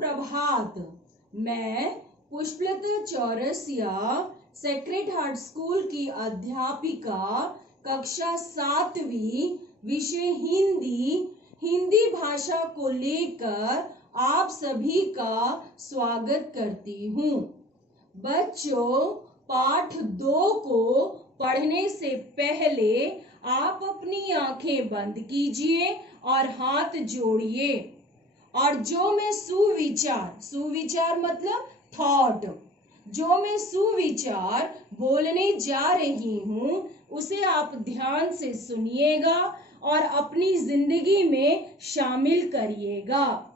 सुप्रभात। मैं Pushpalata Chaurasia sacred heart school की अध्यापिका कक्षा 7वीं विषय हिंदी भाषा को लेकर आप सभी का स्वागत करती हूँ। बच्चों, पाठ 2 को पढ़ने से पहले आप अपनी आंखें बंद कीजिए और हाथ जोड़िए और जो मैं सुविचार मतलब थॉट, जो मैं सुविचार बोलने जा रही हूँ उसे आप ध्यान से सुनिएगा और अपनी जिंदगी में शामिल करिएगा।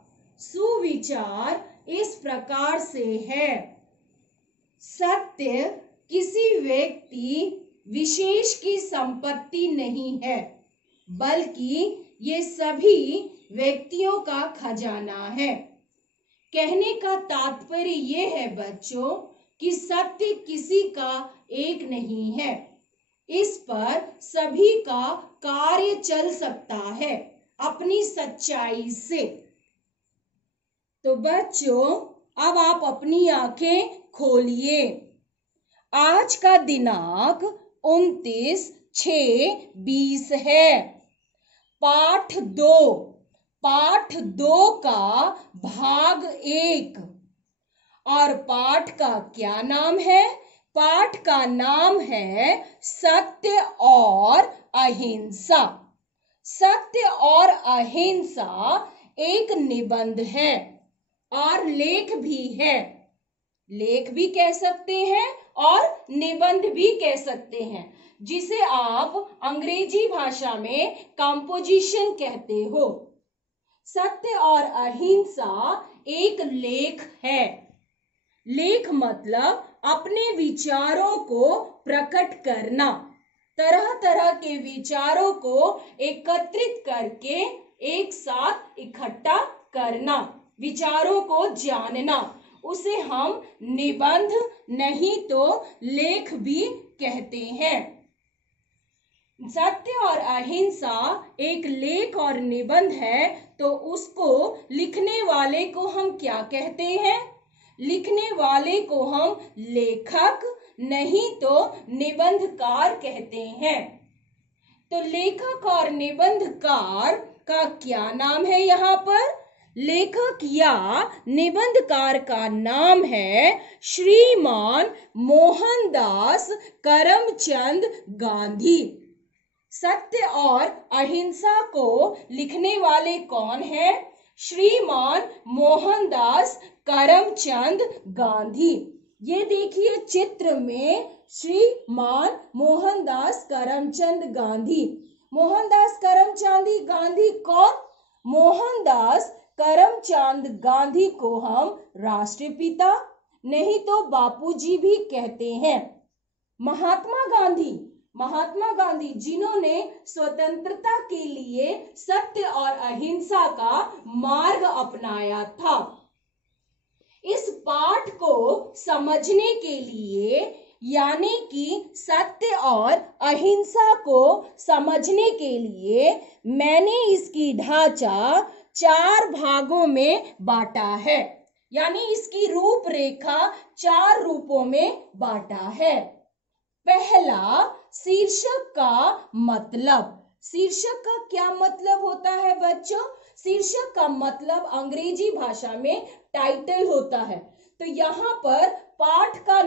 सुविचार इस प्रकार से है। सत्य किसी व्यक्ति विशेष की संपत्ति नहीं है, बल्कि ये सभी व्यक्तियों का खजाना है। कहने का तात्पर्य ये है बच्चों कि सत्य किसी का एक नहीं है, इस पर सभी का कार्य चल सकता है अपनी सच्चाई से। तो बच्चों, अब आप अपनी आंखें खोलिए। आज का दिनांक 29/6/20 है। पाठ 2 का भाग 1। और पाठ का क्या नाम है? पाठ का नाम है सत्य और अहिंसा। सत्य और अहिंसा एक निबंध है और लेख भी है। लेख भी कह सकते हैं और निबंध भी कह सकते हैं, जिसे आप अंग्रेजी भाषा में कंपोजिशन कहते हो। सत्य और अहिंसा एक लेख है। लेख मतलब अपने विचारों को प्रकट करना, तरह तरह के विचारों को एकत्रित करके एक साथ इकट्ठा करना, विचारों को जानना, उसे हम निबंध नहीं तो लेख भी कहते हैं। सत्य और अहिंसा एक लेख और निबंध है, तो उसको लिखने वाले को हम क्या कहते हैं? लिखने वाले को हम लेखक नहीं तो निबंधकार कहते हैं। तो लेखक और निबंधकार का क्या नाम है यहाँ पर? लेखक या निबंधकार का नाम है श्रीमान मोहनदास करमचंद गांधी। सत्य और अहिंसा को लिखने वाले कौन है? श्रीमान मोहनदास करमचंद गांधी। ये देखिए चित्र में श्रीमान मोहनदास करमचंद गांधी। मोहनदास करमचंद गांधी कौन? मोहनदास करमचंद गांधी को हम राष्ट्रपिता नहीं तो बापूजी भी कहते हैं। महात्मा गांधी जिन्होंने स्वतंत्रता के लिए सत्य और अहिंसा का मार्ग अपनाया था। इस पाठ को समझने के लिए, यानी कि सत्य और अहिंसा को समझने के लिए, मैंने इसकी ढांचा 4 भागों में बांटा है, यानी इसकी रूपरेखा 4 रूपों में बांटा है। पहला, शीर्षक का मतलब। शीर्षक का क्या मतलब होता है बच्चों? शीर्षक का मतलब अंग्रेजी भाषा में टाइटल होता है। तो यहाँ पर पाठ का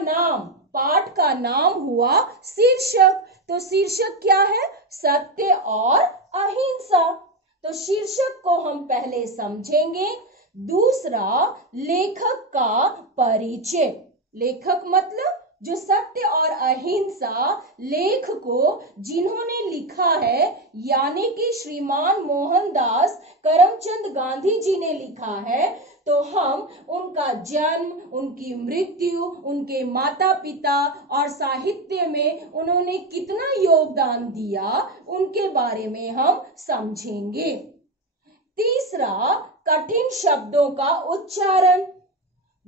नाम हुआ शीर्षक। तो शीर्षक क्या है? सत्य और अहिंसा। तो शीर्षक को हम पहले समझेंगे। दूसरा, लेखक का परिचय। लेखक मतलब जो सत्य और अहिंसा लेख को जिन्होंने लिखा है, यानी कि श्रीमान मोहनदास करमचंद गांधी जी ने लिखा है, तो हम उनका जन्म, उनकी मृत्यु, उनके माता पिता और साहित्य में उन्होंने कितना योगदान दिया, उनके बारे में हम समझेंगे। तीसरा, कठिन शब्दों का उच्चारण।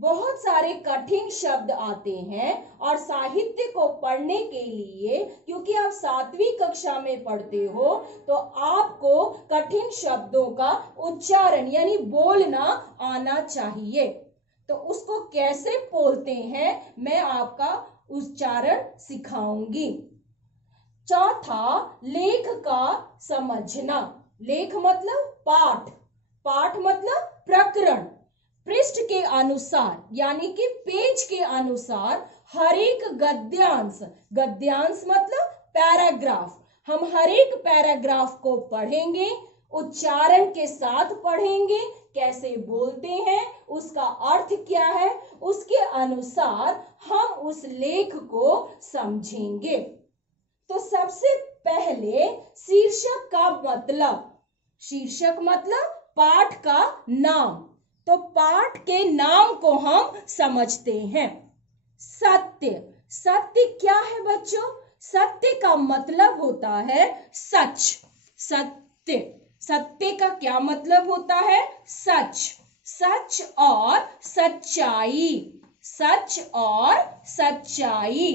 बहुत सारे कठिन शब्द आते हैं और साहित्य को पढ़ने के लिए, क्योंकि आप 7वीं कक्षा में पढ़ते हो, तो आपको कठिन शब्दों का उच्चारण यानी बोलना आना चाहिए। तो उसको कैसे बोलते हैं मैं आपका उच्चारण सिखाऊंगी। चौथा, लेख का समझना। लेख मतलब पाठ, पाठ मतलब प्रकरण। पृष्ठ के अनुसार यानी कि पेज के अनुसार हर एक गद्यांश, गद्यांश मतलब पैराग्राफ, हम हर एक पैराग्राफ को पढ़ेंगे, उच्चारण के साथ पढ़ेंगे, कैसे बोलते हैं, उसका अर्थ क्या है, उसके अनुसार हम उस लेख को समझेंगे। तो सबसे पहले शीर्षक का मतलब, शीर्षक मतलब पाठ का नाम। तो पाठ के नाम को हम समझते हैं। सत्य, सत्य क्या है बच्चों? सत्य का मतलब होता है सच। सत्य, सत्य का क्या मतलब होता है? सच, सच और सच्चाई, सच और सच्चाई।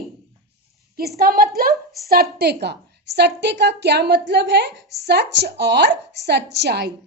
किसका मतलब? सत्य का। सत्य का क्या मतलब है? सच और सच्चाई।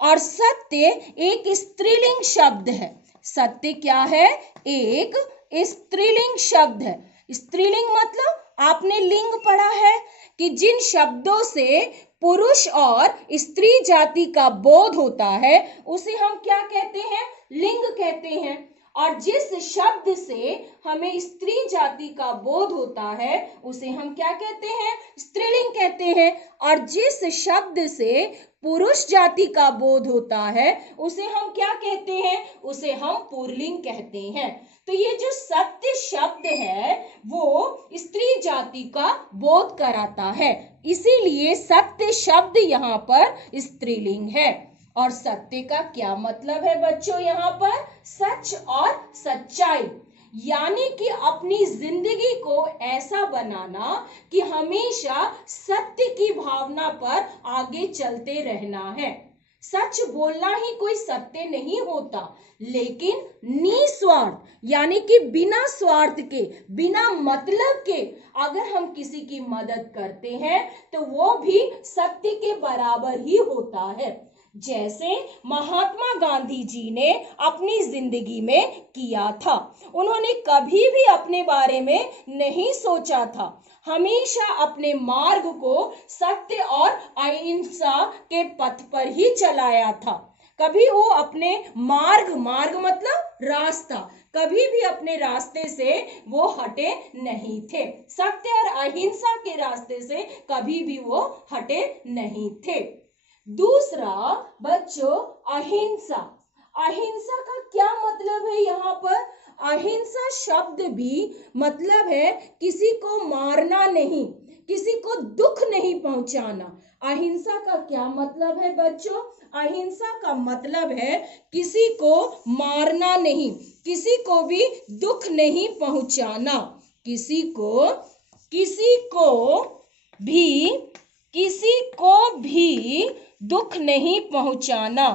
और सत्य एक स्त्रीलिंग शब्द है। सत्य क्या है? एक स्त्रीलिंग शब्द है। स्त्रीलिंग मतलब आपने लिंग पढ़ा है कि जिन शब्दों से पुरुष और स्त्री जाति का बोध होता है उसे हम क्या कहते हैं? लिंग कहते हैं। और जिस शब्द से हमें स्त्री जाति का बोध होता है उसे हम क्या कहते हैं? स्त्रीलिंग कहते हैं। और जिस शब्द से पुरुष जाति का बोध होता है उसे हम क्या कहते हैं? उसे हम पुल्लिंग कहते हैं। तो ये जो सत्य शब्द है वो स्त्री जाति का बोध कराता है, इसीलिए सत्य शब्द यहाँ पर स्त्रीलिंग है। और सत्य का क्या मतलब है बच्चों? यहाँ पर सच और सच्चाई, यानी कि अपनी जिंदगी को ऐसा बनाना कि हमेशा सत्य की भावना पर आगे चलते रहना है। सच बोलना ही कोई सत्य नहीं होता, लेकिन निस्वार्थ यानी कि बिना स्वार्थ के, बिना मतलब के अगर हम किसी की मदद करते हैं तो वो भी सत्य के बराबर ही होता है। जैसे महात्मा गांधी जी ने अपनी जिंदगी में किया था। उन्होंने कभी भी अपने बारे में नहीं सोचा था, हमेशा अपने मार्ग को सत्य और अहिंसा के पथ पर ही चलाया था। कभी वो अपने मार्ग, मार्ग मतलब रास्ता, कभी भी अपने रास्ते से वो हटे नहीं थे। सत्य और अहिंसा के रास्ते से कभी भी वो हटे नहीं थे। दूसरा बच्चों, अहिंसा। अहिंसा का क्या मतलब है? यहाँ पर अहिंसा शब्द भी मतलब है किसी को मारना नहीं, किसी को दुख नहीं पहुंचाना। अहिंसा का क्या मतलब है बच्चों? अहिंसा का मतलब है किसी को मारना नहीं, किसी को भी दुख नहीं पहुंचाना, किसी को भी दुख नहीं पहुंचाना,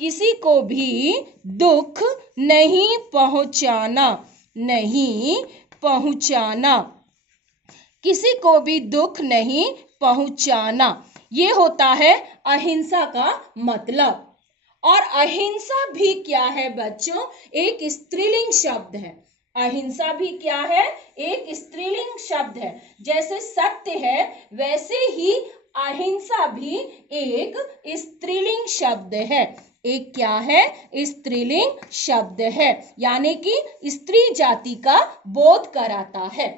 किसी को भी दुख नहीं पहुंचाना, नहीं पहुंचाना, किसी को भी दुख नहीं पहुंचाना, ये होता है अहिंसा का मतलब। और अहिंसा भी क्या है बच्चों? एक स्त्रीलिंग शब्द है। अहिंसा भी क्या है? एक स्त्रीलिंग शब्द है। जैसे सत्य है वैसे ही अहिंसा भी एक स्त्रीलिंग शब्द है। एक क्या है? स्त्रीलिंग शब्द है, यानी कि स्त्री जाति का बोध कराता है।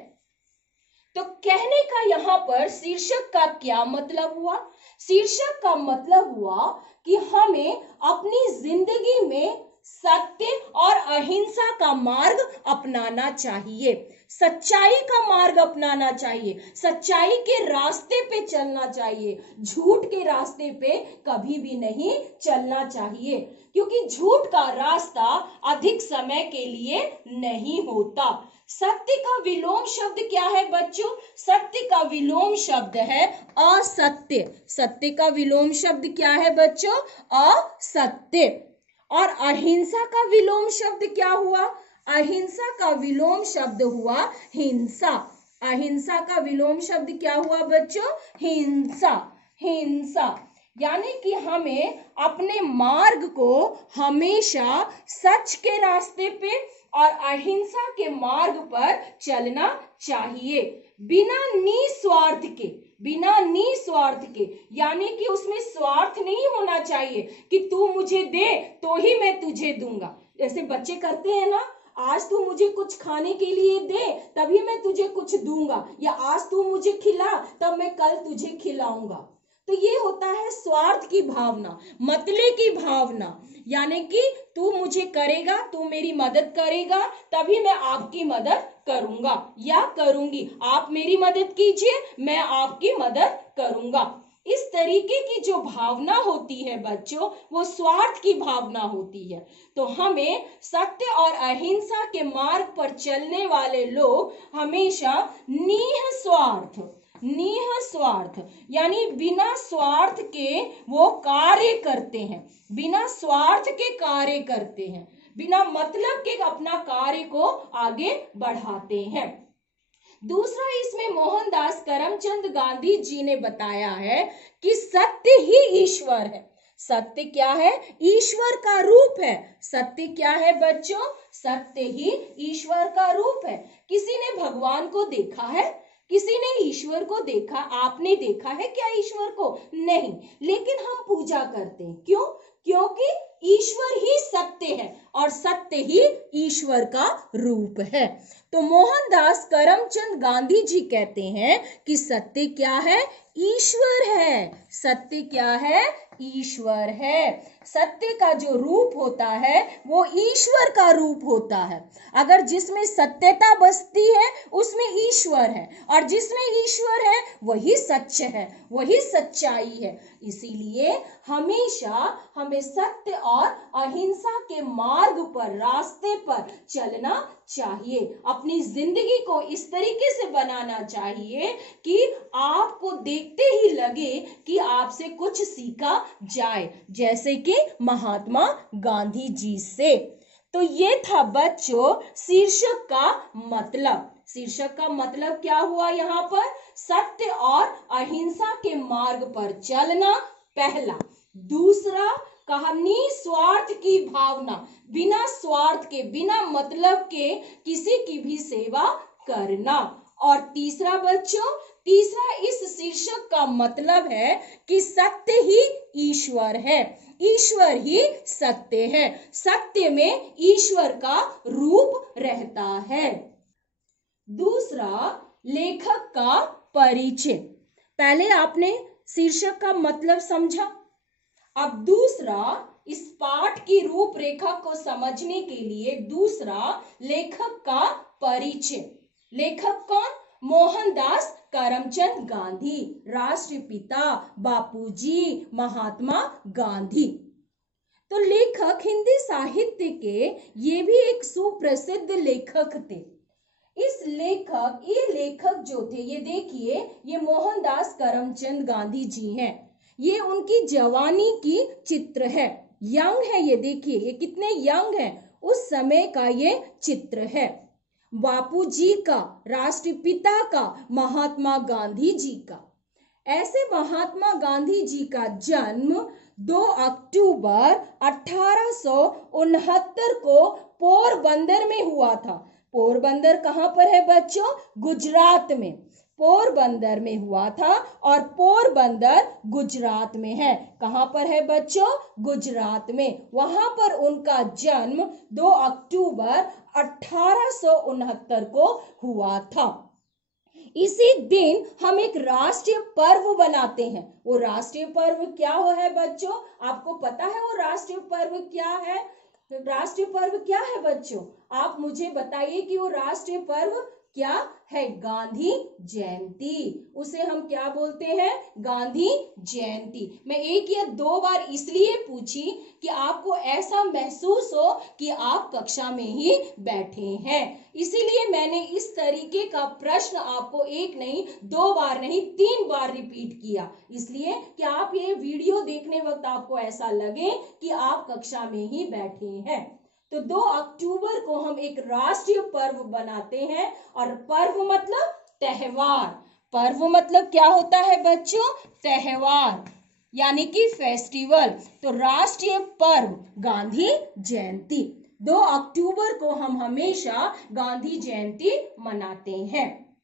तो कहने का यहाँ पर शीर्षक का क्या मतलब हुआ? शीर्षक का मतलब हुआ कि हमें अपनी जिंदगी में सत्य और अहिंसा का मार्ग अपनाना चाहिए, सच्चाई का मार्ग अपनाना चाहिए, सच्चाई के रास्ते पे चलना चाहिए, झूठ के रास्ते पे कभी भी नहीं चलना चाहिए, क्योंकि झूठ का रास्ता अधिक समय के लिए नहीं होता। सत्य का विलोम शब्द क्या है बच्चों? सत्य का विलोम शब्द है असत्य। सत्य का विलोम शब्द क्या है बच्चों? असत्य। और अहिंसा का विलोम शब्द क्या हुआ? अहिंसा का विलोम शब्द हुआ हिंसा। अहिंसा का विलोम शब्द क्या हुआ बच्चों? हिंसा। हिंसा यानी कि हमें अपने मार्ग को हमेशा सच के रास्ते पे और अहिंसा के मार्ग पर चलना चाहिए, बिना निस्वार्थ के। बिना निस्वार्थ के यानी कि उसमें स्वार्थ नहीं होना चाहिए कि तू मुझे दे तो ही मैं तुझे दूंगा। जैसे बच्चे करते हैं ना, आज तू मुझे कुछ खाने के लिए दे तभी मैं तुझे कुछ दूंगा, या आज तू मुझे खिला तब मैं कल तुझे खिलाऊंगा। तो ये होता है स्वार्थ की भावना, मतले की भावना, यानी कि तू मुझे करेगा, तू मेरी मदद करेगा तभी मैं आपकी मदद करूंगा या करूंगी, आप मेरी मदद कीजिए मैं आपकी मदद करूंगा। इस तरीके की जो भावना होती है बच्चों, वो स्वार्थ की भावना होती है। तो हमें सत्य और अहिंसा के मार्ग पर चलने वाले लोग हमेशा निस्वार्थ यानी बिना स्वार्थ के वो कार्य करते हैं, बिना स्वार्थ के कार्य करते हैं, बिना मतलब के अपना कार्य को आगे बढ़ाते हैं। दूसरा, इसमें मोहनदास करमचंद गांधी जी ने बताया है कि सत्य ही ईश्वर है। सत्य क्या है? ईश्वर का रूप है। सत्य क्या है बच्चों? सत्य ही ईश्वर का रूप है। किसी ने भगवान को देखा है? किसी ने ईश्वर को देखा? आपने देखा है क्या ईश्वर को? नहीं, लेकिन हम पूजा करते हैं। क्यों? क्योंकि ईश्वर ही सत्य है और सत्य ही ईश्वर का रूप है। तो मोहनदास करमचंद गांधी जी कहते हैं कि सत्य क्या है? ईश्वर है। सत्य क्या है? ईश्वर है। सत्य का जो रूप होता है वो ईश्वर का रूप होता है। अगर जिसमें सत्यता बसती है उसमें ईश्वर है, और जिसमें ईश्वर है वही सच है, वही सच्चाई है। इसीलिए हमेशा हमें सत्य और अहिंसा के मार्ग पर, रास्ते पर चलना चाहिए। अपनी जिंदगी को इस तरीके से बनाना चाहिए कि आपको देखते ही लगे कि आपसे कुछ सीखा जाए, जैसे कि महात्मा गांधी जी से। तो ये था बच्चों शीर्षक का मतलब। शीर्षक का मतलब क्या हुआ यहाँ पर? सत्य और अहिंसा के मार्ग पर चलना पहला। दूसरा, कहा निस्वार्थ की भावना, बिना स्वार्थ के, बिना मतलब के किसी की भी सेवा करना। और तीसरा बच्चों, तीसरा इस शीर्षक का मतलब है कि सत्य ही ईश्वर है, ईश्वर ही सत्य है, सत्य में ईश्वर का रूप रहता है। दूसरा, लेखक का परिचय। पहले आपने शीर्षक का मतलब समझा, अब दूसरा, इस पाठ की रूपरेखा को समझने के लिए दूसरा, लेखक का परिचय। लेखक कौन? मोहनदास करमचंद गांधी, राष्ट्रपिता बापूजी महात्मा गांधी। तो लेखक हिंदी साहित्य के ये भी एक सुप्रसिद्ध लेखक थे। ये लेखक जो थे, ये देखिए, ये मोहनदास करमचंद गांधी जी हैं। ये उनकी जवानी की चित्र है, यंग है। ये देखिए, ये कितने यंग हैं, उस समय का ये चित्र है। बापू जी का, राष्ट्रपिता का, महात्मा गांधी जी का। ऐसे महात्मा गांधी जी का जन्म 2 अक्टूबर 1869 को पोरबंदर में हुआ था। पोरबंदर कहां पर है बच्चों? गुजरात में। पोरबंदर में हुआ था, और पोरबंदर गुजरात में है। कहां पर है बच्चों? गुजरात में। वहां पर उनका जन्म 2 अक्टूबर 1869 को हुआ था। इसी दिन हम एक राष्ट्रीय पर्व बनाते हैं। वो राष्ट्रीय पर्व क्या है बच्चों? आपको पता है वो राष्ट्रीय पर्व क्या है? राष्ट्रीय पर्व क्या है बच्चों? आप मुझे बताइए कि वो राष्ट्रीय पर्व क्या है? गांधी जयंती। उसे हम क्या बोलते हैं? गांधी जयंती। मैं एक या दो बार इसलिए पूछी कि आपको ऐसा महसूस हो कि आप कक्षा में ही बैठे हैं, इसीलिए मैंने इस तरीके का प्रश्न आपको एक नहीं, दो बार नहीं, 3 बार रिपीट किया, इसलिए कि आप ये वीडियो देखने वक्त आपको ऐसा लगे कि आप कक्षा में ही बैठे हैं। तो 2 अक्टूबर को हम एक राष्ट्रीय पर्व बनाते हैं, और पर्व मतलब त्योहार। पर्व मतलब क्या होता है बच्चों? त्योहार, यानी कि फेस्टिवल। तो राष्ट्रीय पर्व गांधी जयंती, 2 अक्टूबर को हम हमेशा गांधी जयंती मनाते हैं।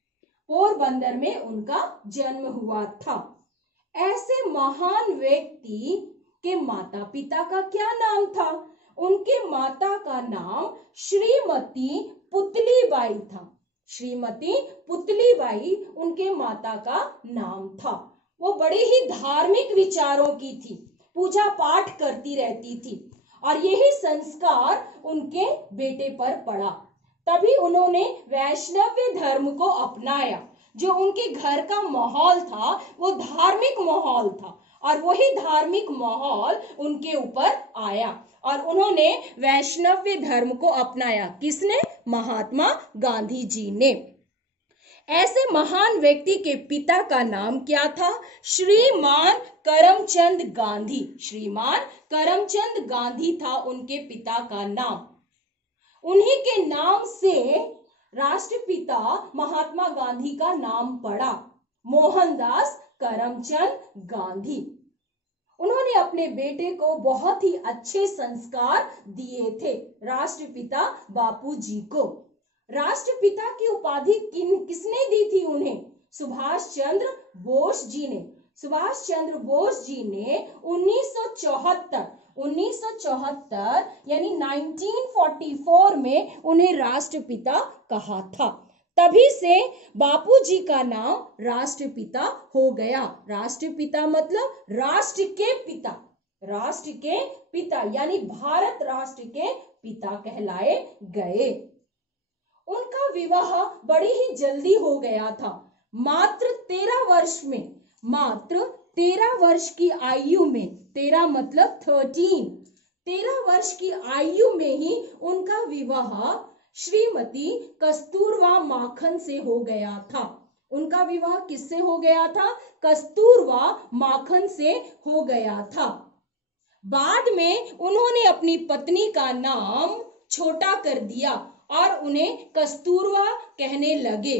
पोरबंदर में उनका जन्म हुआ था। ऐसे महान व्यक्ति के माता पिता का क्या नाम था? उनके माता का नाम श्रीमती पुतलीबाई था। श्रीमती पुतलीबाई उनके माता का नाम था। वो बड़े ही धार्मिक विचारों की थी, पूजा पाठ करती रहती थी, और यही संस्कार उनके बेटे पर पड़ा। तभी उन्होंने वैष्णव धर्म को अपनाया। जो उनके घर का माहौल था वो धार्मिक माहौल था, और वही धार्मिक माहौल उनके ऊपर आया, और उन्होंने वैष्णव धर्म को अपनाया। किसने? महात्मा गांधी जी ने। ऐसे महान व्यक्ति के पिता का नाम क्या था? श्रीमान करमचंद गांधी। श्रीमान करमचंद गांधी था उनके पिता का नाम। उन्हीं के नाम से राष्ट्रपिता महात्मा गांधी का नाम पड़ा, मोहनदास करमचंद गांधी। उन्होंने अपने बेटे को बहुत ही अच्छे संस्कार दिए थे, राष्ट्रपिता बापूजी को। राष्ट्रपिता की उपाधि किसने दी थी उन्हें? सुभाष चंद्र बोस जी ने। सुभाष चंद्र बोस जी ने 1974 यानी 1944 में उन्हें राष्ट्रपिता कहा था। तभी से बापूजी का नाम राष्ट्रपिता हो गया। राष्ट्रपिता मतलब राष्ट्र के पिता। राष्ट्र के पिता यानी भारत राष्ट्र के पिता कहलाए गए। उनका विवाह बड़ी ही जल्दी हो गया था। मात्र 13 वर्ष में, मात्र 13 वर्ष की आयु में, 13 मतलब 13 वर्ष की आयु में ही उनका विवाह श्रीमती कस्तूरबा माखन से हो गया था। उनका विवाह किससे हो गया था? कस्तूरबा माखन से हो गया था। बाद में उन्होंने अपनी पत्नी का नाम छोटा कर दिया और उन्हें कस्तूरबा कहने लगे,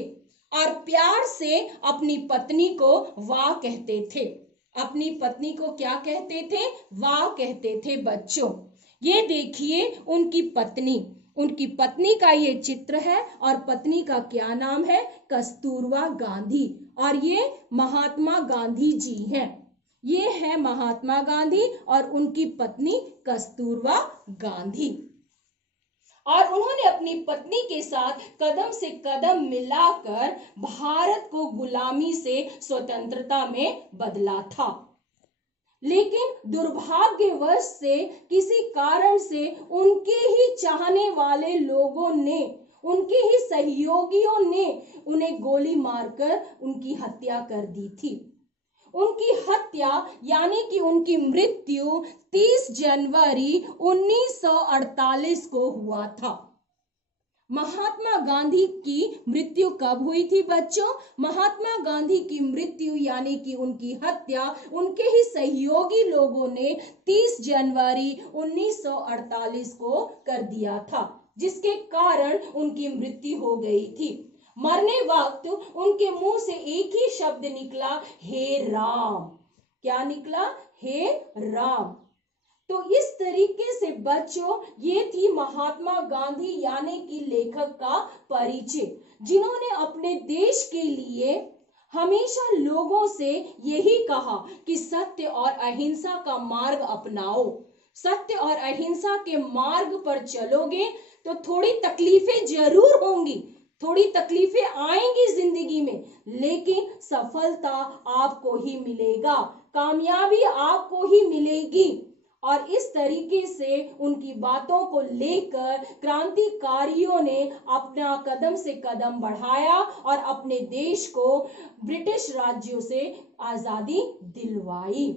और प्यार से अपनी पत्नी को वाह कहते थे। अपनी पत्नी को क्या कहते थे? वाह कहते थे बच्चों। ये देखिए उनकी पत्नी का ये चित्र है, और पत्नी का क्या नाम है? कस्तूरबा गांधी, और ये महात्मा गांधी जी हैं। ये है महात्मा गांधी और उनकी पत्नी कस्तूरबा गांधी। और उन्होंने अपनी पत्नी के साथ कदम से कदम मिलाकर भारत को गुलामी से स्वतंत्रता में बदला था। लेकिन दुर्भाग्यवश से किसी कारण से उनके ही चाहने वाले लोगों ने, उनके ही सहयोगियों ने उन्हें गोली मारकर उनकी हत्या कर दी थी। उनकी हत्या यानी कि उनकी मृत्यु 30 जनवरी 1948 को हुआ था। महात्मा गांधी की मृत्यु कब हुई थी बच्चों? महात्मा गांधी की मृत्यु यानी कि उनकी हत्या उनके ही सहयोगी लोगों ने 30 जनवरी 1948 को कर दिया था, जिसके कारण उनकी मृत्यु हो गई थी। मरने वक्त उनके मुंह से एक ही शब्द निकला, हे राम। क्या निकला? हे राम। तो इस तरीके से बच्चों ये थी महात्मा गांधी यानी कि लेखक का परिचय, जिन्होंने अपने देश के लिए हमेशा लोगों से यही कहा कि सत्य और अहिंसा का मार्ग अपनाओ। सत्य और अहिंसा के मार्ग पर चलोगे तो थोड़ी तकलीफें जरूर होंगी, थोड़ी तकलीफें आएंगी जिंदगी में, लेकिन सफलता आपको ही मिलेगा, कामयाबी आपको ही मिलेगी। और इस तरीके से उनकी बातों को लेकर क्रांतिकारियों ने अपना कदम से कदम बढ़ाया और अपने देश को ब्रिटिश राज्यों से आजादी दिलवाई।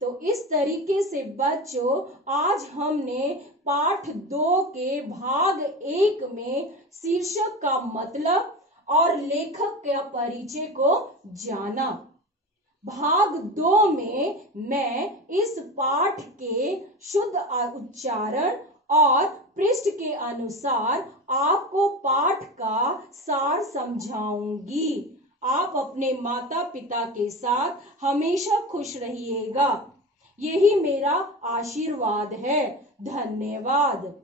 तो इस तरीके से बच्चों आज हमने पाठ 2 के भाग 1 में शीर्षक का मतलब और लेखक के परिचय को जाना। भाग 2 में मैं इस पाठ के शुद्ध उच्चारण और पृष्ठ के अनुसार आपको पाठ का सार समझाऊंगी। आप अपने माता पिता के साथ हमेशा खुश रहिएगा, यही मेरा आशीर्वाद है। धन्यवाद।